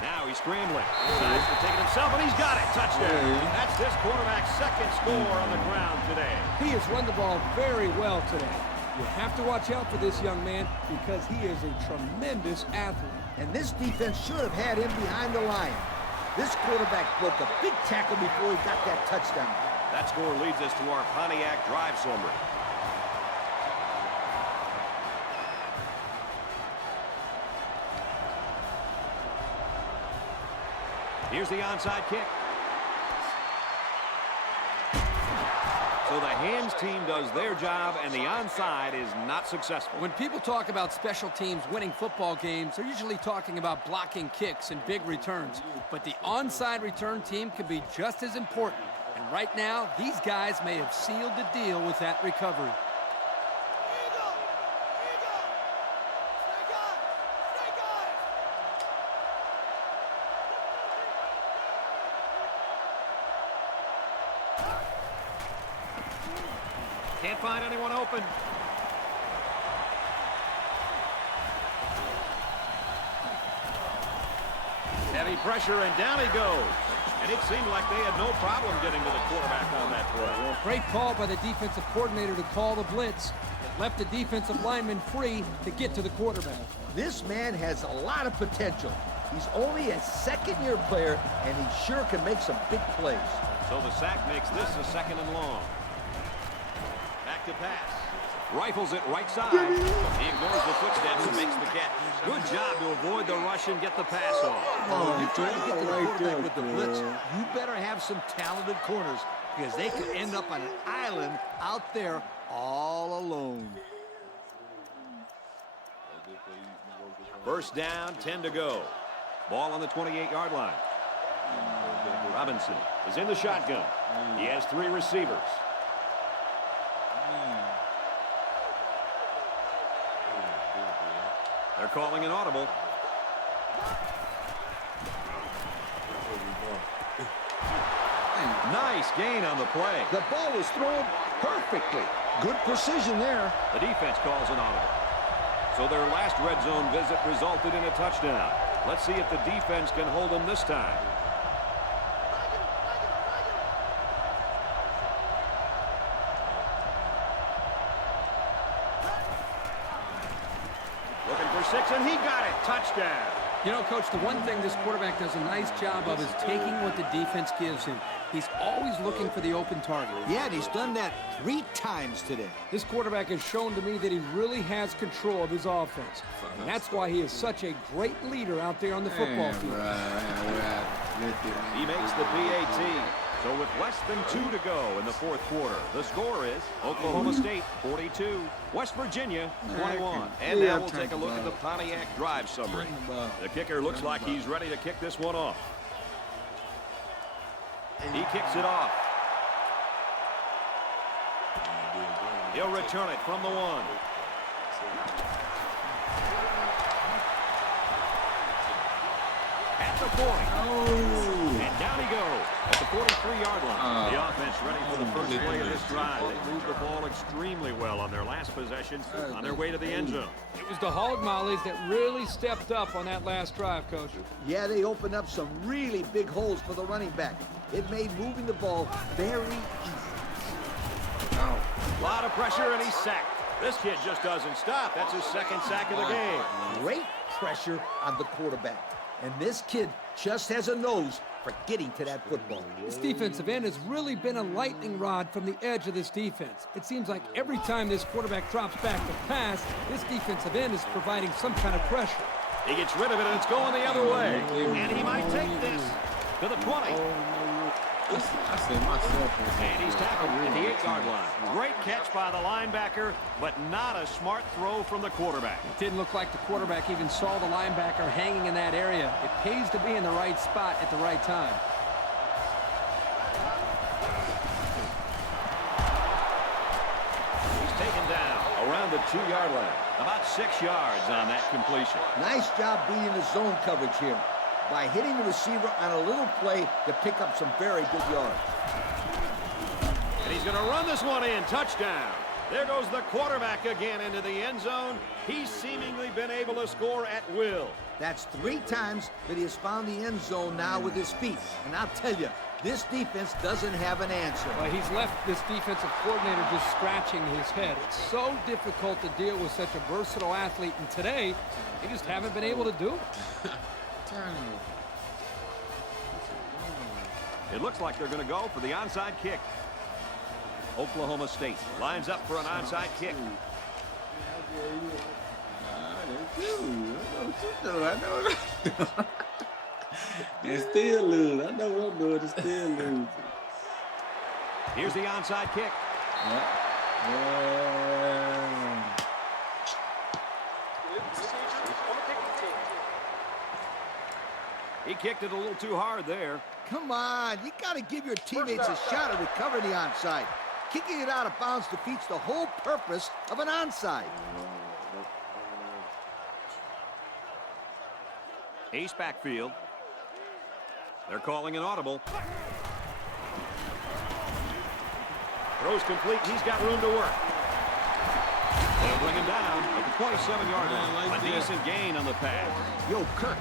Now he's scrambling. Decides to take it himself, and he's got it. Touchdown. That's this quarterback's 2nd score on the ground today. He has run the ball very well today. You have to watch out for this young man because he is a tremendous athlete. and this defense should have had him behind the line. This quarterback broke a big tackle before he got that touchdown. That score leads us to our Pontiac drive summary. Here's the onside kick. So the hands team does their job, and the onside is not successful. When people talk about special teams winning football games, they're usually talking about blocking kicks and big returns. But the onside return team can be just as important. And right now, these guys may have sealed the deal with that recovery. Can't find anyone open. Heavy pressure, and down he goes. And it seemed like they had no problem getting to the quarterback on that play. Great call by the defensive coordinator to call the blitz. It left the defensive lineman free to get to the quarterback. This man has a lot of potential. He's only a second-year player, and he sure can make some big plays. So the sack makes this a 2nd and long. Back to pass. Rifles it right side. He ignores the footsteps and makes the catch. Good job to avoid the rush and get the pass off. Oh, you try to get to the quarterback with the blitz, you better have some talented corners, because they could end up on an island out there all alone. First down, 10 to go. Ball on the 28-yard line. Robinson is in the shotgun. He has 3 receivers. They're calling an audible. Nice gain on the play. The ball was thrown perfectly. Good precision there. The defense calls an audible. So their last red zone visit resulted in a touchdown. Let's see if the defense can hold them this time. Looking for 6, and he got it. Touchdown. You know, Coach, the one thing this quarterback does a nice job of is taking what the defense gives him. He's always looking for the open target. Yeah, and he's done that 3 times today. This quarterback has shown to me that he really has control of his offense. And that's why he is such a great leader out there on the football field. He makes the PAT. So with less than 2 to go in the 4th quarter, the score is Oklahoma State 42, West Virginia 21. And now we'll take a look at the Pontiac drive summary. The kicker looks like he's ready to kick this one off. He kicks it off. He'll return it from the 1. At the 40. And down he goes at the 43-yard line. The offense ready for the first play of this drive. They moved the ball extremely well on their last possession on their way to the end zone. It was the hog mollies that really stepped up on that last drive, Coach. Yeah, they opened up some really big holes for the running back. It made moving the ball very easy. A lot of pressure, and he's sacked. This kid just doesn't stop. That's his 2nd sack of the game. Great pressure on the quarterback. And this kid just has a nose for getting to that football. This defensive end has really been a lightning rod from the edge of this defense. It seems like every time this quarterback drops back to pass, this defensive end is providing some kind of pressure. He gets rid of it, and it's going the other way. And he might take this to the 20. I said myself. And he's tackled at the 8-yard line. Great catch by the linebacker, but not a smart throw from the quarterback. It didn't look like the quarterback even saw the linebacker hanging in that area. It pays to be in the right spot at the right time. He's taken down around the 2-yard line. About 6 yards on that completion. Nice job beating the zone coverage here by hitting the receiver on a little play to pick up some very good yards. And he's going to run this one in. Touchdown. There goes the quarterback again into the end zone. He's seemingly been able to score at will. That's 3 times that he has found the end zone now with his feet. And I'll tell you, this defense doesn't have an answer. Well, he's left this defensive coordinator just scratching his head. It's so difficult to deal with such a versatile athlete, and today, they just haven't been able to do it. It looks like they're going to go for the onside kick. Oklahoma State lines up for an onside kick. I know. And still lose. I know what I'm doing. Still lose. Here's the onside kick. He kicked it a little too hard there. Come on, you got to give your teammates a shot at recovering the onside. Kicking it out of bounds defeats the whole purpose of an onside. Ace backfield. They're calling an audible. Throws complete. He's got room to work. They'll bring him down at the 27-yard line. A decent gain on the pass. Yo, Kirk,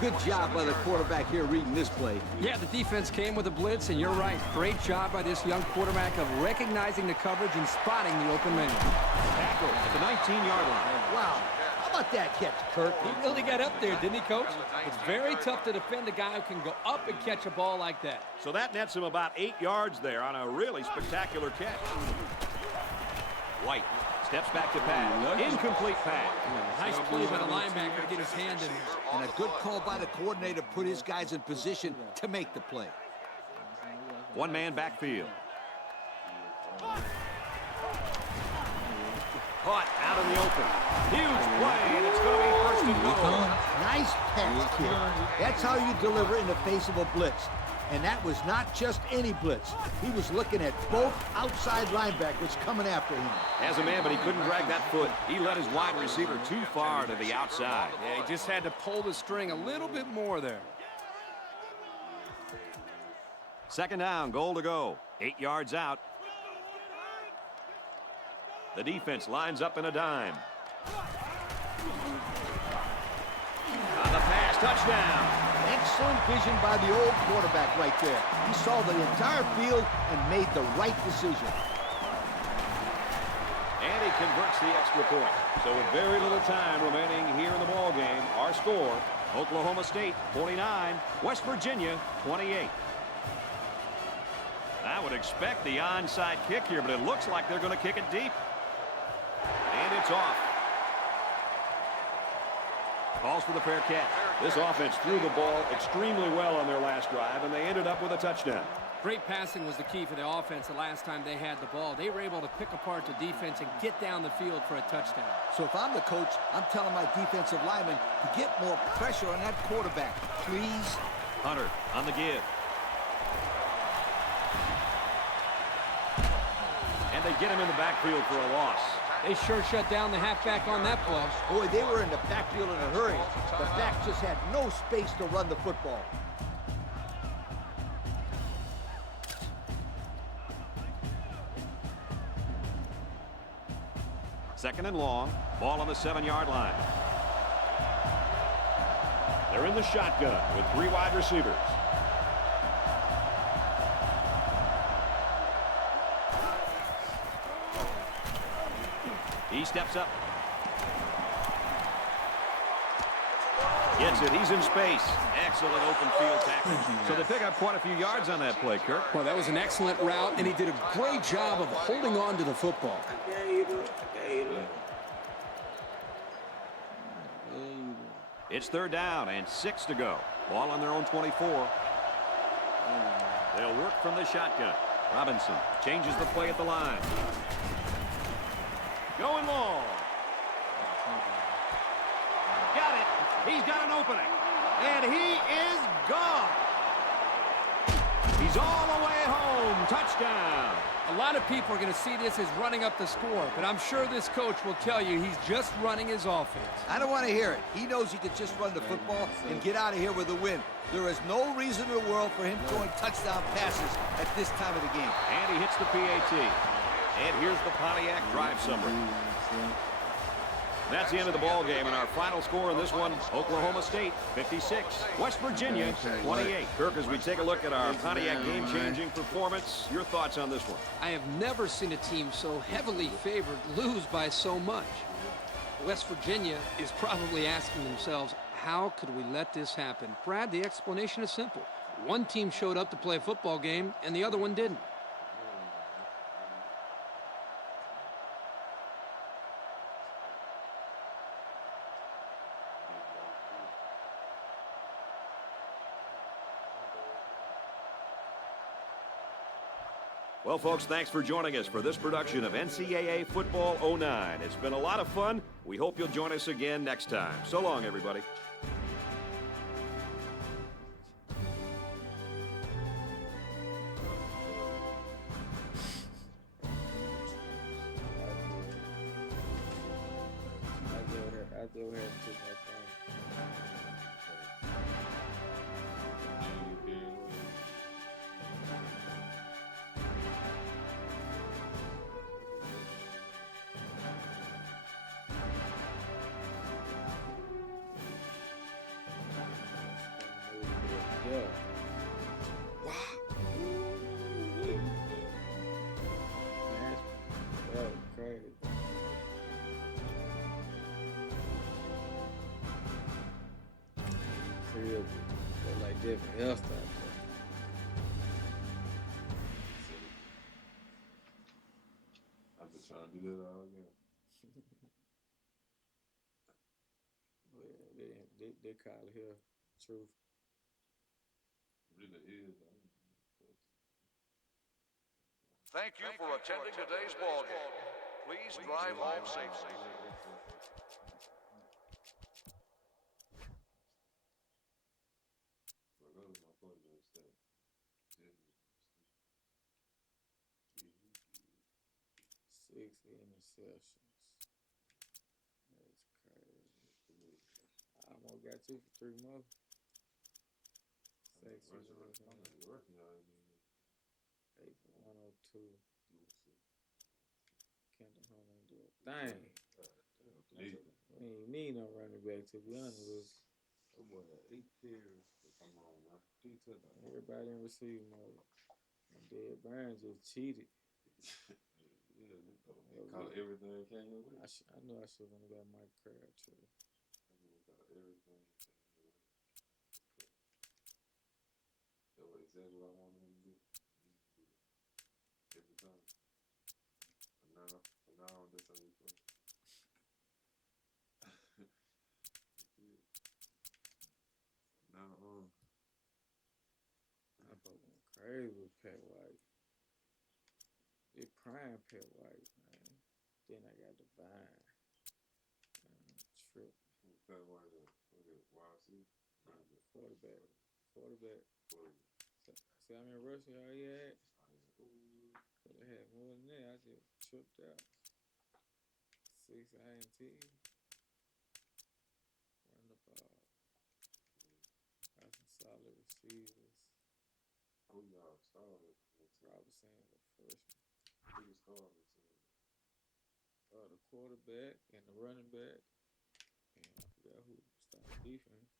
good job by the quarterback here reading this play. Yeah, the defense came with a blitz, and you're right. Great job by this young quarterback of recognizing the coverage and spotting the open man. Tackle at the 19-yard line. Wow. How about that catch, Kirk? He really got up there, didn't he, Coach? It's very tough to defend a guy who can go up and catch a ball like that. So that nets him about 8 yards there on a really spectacular catch. White steps back to pass. Incomplete pass. Nice play by the linebacker to get his hand in there. And a good call by the coordinator to put his guys in position to make the play. One-man backfield. Caught out in the open. Huge play, and it's going to be first and goal. Nice pass, kid. That's how you deliver in the face of a blitz. And that was not just any blitz. He was looking at both outside linebackers coming after him. As a man, but he couldn't drag that foot. He led his wide receiver too far to the outside. Yeah, he just had to pull the string a little bit more there. Second down, goal to go. 8 yards out. The defense lines up in a dime. On the pass, touchdown. Excellent vision by the old quarterback right there. He saw the entire field and made the right decision. And he converts the extra point. So with very little time remaining here in the ball game, our score, Oklahoma State 49, West Virginia 28. I would expect the onside kick here, but it looks like they're going to kick it deep. And it's off. Calls for the fair catch. This offense threw the ball extremely well on their last drive, and they ended up with a touchdown. Great passing was the key for the offense the last time they had the ball. They were able to pick apart the defense and get down the field for a touchdown. So if I'm the coach, I'm telling my defensive linemen to get more pressure on that quarterback. Please. Hunter on the give. And they get him in the backfield for a loss. They sure shut down the halfback on that play. Boy, they were in the backfield in a hurry. The back just had no space to run the football. Second and long. Ball on the 7-yard line. They're in the shotgun with 3 wide receivers. He steps up. Gets it. He's in space. Excellent open field tackle. So they pick up quite a few yards on that play, Kirk. Well, that was an excellent route, and he did a great job of holding on to the football. It's third down and 6 to go. Ball on their own 24. They'll work from the shotgun. Robinson changes the play at the line. Going long. Got it. He's got an opening. And he is gone. He's all the way home. Touchdown. A lot of people are going to see this as running up the score, but I'm sure this coach will tell you he's just running his offense. I don't want to hear it. He knows he can just run the football and get out of here with a win. There is no reason in the world for him throwing touchdown passes at this time of the game. And he hits the PAT. And here's the Pontiac drive summary. That's the end of the ball game, and our final score in this one, Oklahoma State 56, West Virginia 28. Kirk, as we take a look at our Pontiac game-changing performance, your thoughts on this one? I have never seen a team so heavily favored lose by so much. West Virginia is probably asking themselves, how could we let this happen? Brad, the explanation is simple. One team showed up to play a football game, and the other one didn't. Well, folks, thanks for joining us for this production of NCAA Football 09. It's been a lot of fun. We hope you'll join us again next time. So long, everybody. I do have too much fun. Yeah. Wow. Man, that was crazy. Crib, but like different hairstyle. I've been trying to do that all again. They call it here truth. Really is. Thank you for attending today's ball game. Please drive home safely. Six interceptions. That's crazy. I almost got 2 for 3 more. Six for 8 for 102. Kendall Hunter ain't do a thing. We ain't need no running back, to be honest with you. That boy had 8 pairs. Come on, man. Everybody in receive mode. And Dead Bryant just cheated. Caught everything came your way. I knew I should have got Mike Crabtree. Caught everything came your way. That was exactly what I wanted him to do. Every time. But now that's how we play. Now, I fucking crazy with Pat White. They prime Pat White, man. Then I got Divine. Trip. Pat White, YC? Quarterback. See how many rushing y'all he had? Could have had more than that. I just tripped out. 6 INT. Run the ball. Got some solid receivers. Who y'all started? Robertson was a freshman. Who you started? The quarterback and the running back. And I forgot who started defense.